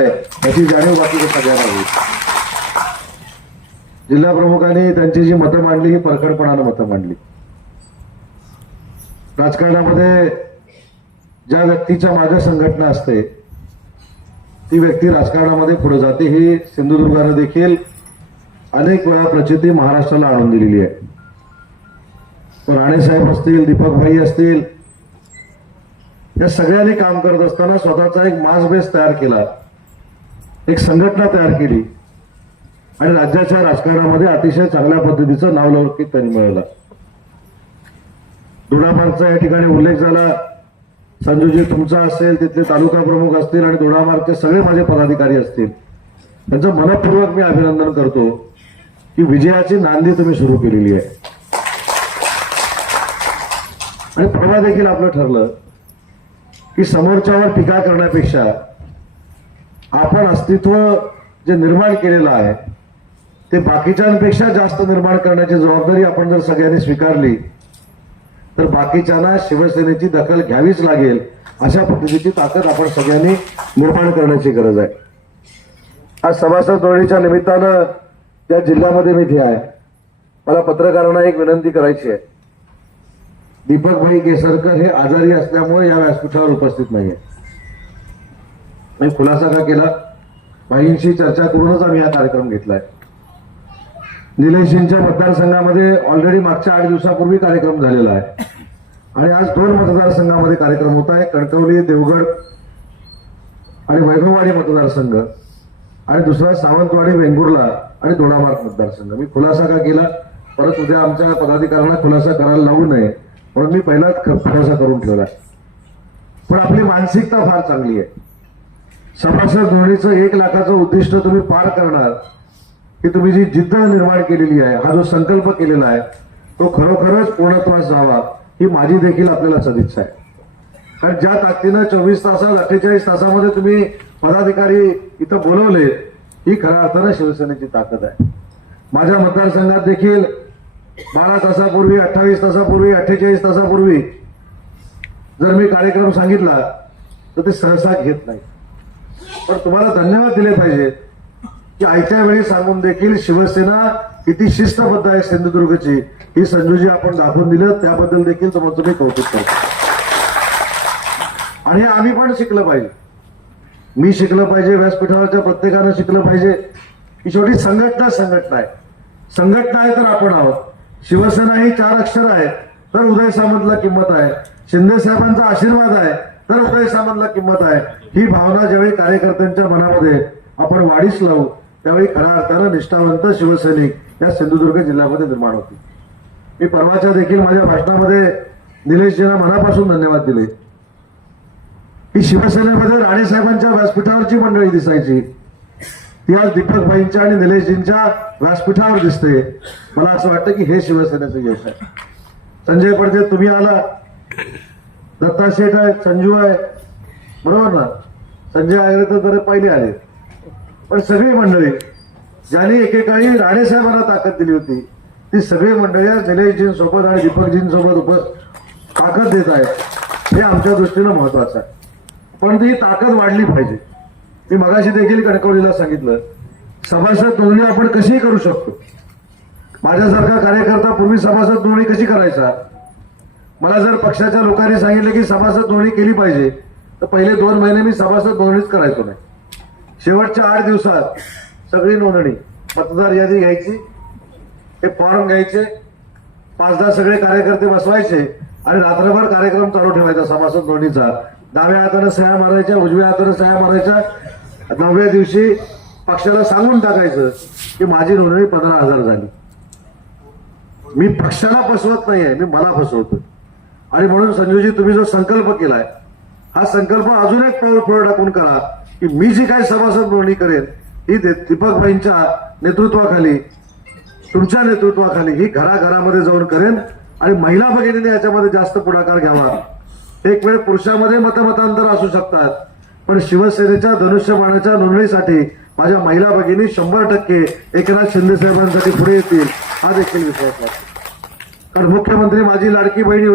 याची जाणीव बाकी सगळ्यांना. होईल जिल्हा प्रमुखांनी त्यांची जी मतं मांडली ही परखडपणानं मतं मांडली. राजकारणामध्ये ज्या व्यक्तीच्या मागे संघटना असते ती व्यक्ती राजकारणामध्ये पुढे जाते. ही सिंधुदुर्गानं देखील अनेक वेळा प्रचिती महाराष्ट्राला आणून दिलेली आहे. पण राणेसाहेब असतील दीपक भाई असतील या सगळ्यांनी काम करत असताना स्वतःचा एक मास बेस तयार केला. एक संघटना तयार केली. आणि राज्याच्या राजकारणामध्ये अतिशय चांगल्या पद्धतीचं नावलौकिक त्यांनी मिळवलं. दोडामार्गचा या ठिकाणी उल्लेख झाला. संजूजी तुमचा असेल तिथले तालुका प्रमुख असतील आणि दोडामार्गचे सगळे माझे पदाधिकारी असतील. त्यांचं मनपूर्वक मी अभिनंदन करतो की विजयाची नांदी तुम्ही सुरू केलेली आहे. आणि परवा देखील आपलं ठरलं की समोरच्यावर टीका करण्यापेक्षा आपण अस्तित्व जे निर्माण केलेलं आहे ते बाकीच्यांपेक्षा जास्त निर्माण करण्याची जबाबदारी आपण जर सगळ्यांनी स्वीकारली तर बाकीच्यांना शिवसेनेची दखल घ्यावीच लागेल अशा पद्धतीची ताकद आपण सगळ्यांनी निर्माण करण्याची गरज आहे. आज सभासद जोडीच्या निमित्तानं त्या जिल्ह्यामध्ये मी ते आहे. मला पत्रकारांना एक विनंती करायची आहे. दीपकभाई केसरकर हे आजारी असल्यामुळे या व्यासपीठावर उपस्थित नाही आहे मी खुलासा का केला? भाईंशी चर्चा करूनच आम्ही हा कार्यक्रम घेतलाय. निलेशजींच्या मतदारसंघामध्ये ऑलरेडी मागच्या आठ दिवसापूर्वी कार्यक्रम झालेला आहे. आणि आज दोन मतदारसंघामध्ये कार्यक्रम होत आहे. कणकवली देवगड आणि वैभववाडी मतदारसंघ आणि दुसरा सावंतवाडी वेंगुर्ला आणि दोडामार्ग मतदारसंघ. मी खुलासा का केला? परत उद्या आमच्या पदाधिकाऱ्यांना खुलासा करायला लावू नये. म्हणून मी पहिलाच ख- खुलासा करून ठेवला. पण आपली मानसिकता फार चांगली आहे. सभासद नोंदणीचं एक लाखाचं उद्दिष्ट तुम्ही पार करणार की तुम्ही जी जिद्द निर्माण केलेली आहे हा जो संकल्प केलेला आहे तो खरोखरच पूर्णत्वास जावा ही माझी देखील आपल्याला सदिच्छा आहे. कारण ज्या ताकदीनं चोवीस तासात अठ्ठेचाळीस तासामध्ये तुम्ही पदाधिकारी इथं बोलवले ही खऱ्या अर्थानं शिवसेनेची ताकद आहे. माझ्या मतदारसंघात देखील बारा तासापूर्वी अठ्ठावीस तासापूर्वी अठ्ठेचाळीस तासापूर्वी जर मी कार्यक्रम सांगितला तर ते सहसा घेत नाही पण तुम्हाला धन्यवाद दिले पाहिजे की आयत्या वेळी सांगून देखील शिवसेना किती शिस्तबद्ध आहे सिंधुदुर्गची. ही संजूजी आपण दाखवून दिलं त्याबद्दल देखील तुम्हाला तुम्ही कौतुक करतो आणि आम्ही पण शिकलं पाहिजे. मी शिकलं पाहिजे व्यासपीठावरच्या प्रत्येकानं शिकलं पाहिजे. की छोटी संघटना संघटना आहे. संघटना आहे तर आपण आहोत. शिवसेना ही चार अक्षर आहे तर उदय सामंतला किंमत आहे. शिंदे साहेबांचा आशीर्वाद आहे. तर उदय सामंतला किंमत आहे. ही भावना ज्यावेळी कार्यकर्त्यांच्या मनामध्ये आपण वाढीस लावू त्यावेळी खऱ्या अर्थानं निष्ठावंत शिवसैनिक या सिंधुदुर्ग जिल्ह्यामध्ये निर्माण होती मी परवाच्या देखील माझ्या भाषणामध्ये निलेशजींना मनापासून धन्यवाद दिले. ही शिवसेनेमध्ये राणेसाहेबांच्या व्यासपीठावरची मंडळी दिसायची. ती आज दीपकभाईंच्या आणि निलेशजींच्या व्यासपीठावर दिसते. मला असं वाटतं की हे शिवसेनेचं यश आहे. संजय पडते तुम्ही आला. दत्ता शेठ आहे संजू आहे. बरोबर ना? संजय आगरे तर जरा पहिले आले. पण सगळी मंडळी ज्यांनी एकेकाळी राणेसाहेबांना ताकद दिली होती ती सगळी मंडळी निलेशजींसोबत आणि दीपकजींसोबत उप ताकद देत आहेत. हे आमच्या दृष्टीनं महत्वाचं आहे. पण ती ताकद वाढली पाहिजे. मी मगाशी देखील कणकवलीला सांगितलं सभासद नोंदणी आपण कशी करू शकतो. माझ्यासारखा कार्यकर्ता पूर्वी सभासद नोंदणी कशी करायचा? मला जर पक्षाच्या लोकांनी सांगितलं की सभासद नोंदणी केली पाहिजे तर पहिले दोन महिने मी सभासद नोंदणीच करायचो नाही. शेवटच्या आठ दिवसात सगळी नोंदणी मतदार यादी घ्यायची हे फॉर्म घ्यायचे पाच दहा सगळे कार्यकर्ते बसवायचे आणि रात्रभर कार्यक्रम चालू ठेवायचा सभासद नोंदणीचा. डाव्या हाताने सह्या मारायच्या उजव्या हाताने सह्या मारायच्या. नवव्या दिवशी पक्षाला सांगून टाकायचं की माझी नोंदणी पंधरा हजार झाली. मी पक्षाला फसवत नाहीये मी मला फसवतो आणि म्हणून संजूजी तुम्ही जो संकल्प केलाय हा संकल्प अजून एक पाऊल पुढे टाकून करा की मी जी काही सभासद नोंदणी करेन ही दे- दीपकबाईंच्या नेतृत्वाखाली तुमच्या नेतृत्वाखाली ही घराघरामध्ये जाऊन करेन आणि महिला भगिनीने याच्यामध्ये जास्त पुढाकार घ्यावा. एक वेळ पुरुषामध्ये मतमतांतर असू शकतात पण शिवसेनेच्या धनुष्यबाणाच्या नोंदणीसाठी माझ्या महिला भगिनी शंभर टक्के एकनाथ शिंदे साहेबांसाठी पुढे येतील हा देखील विश्वास वाटतो कारण मुख्यमंत्री माझी लाडकी बहिणी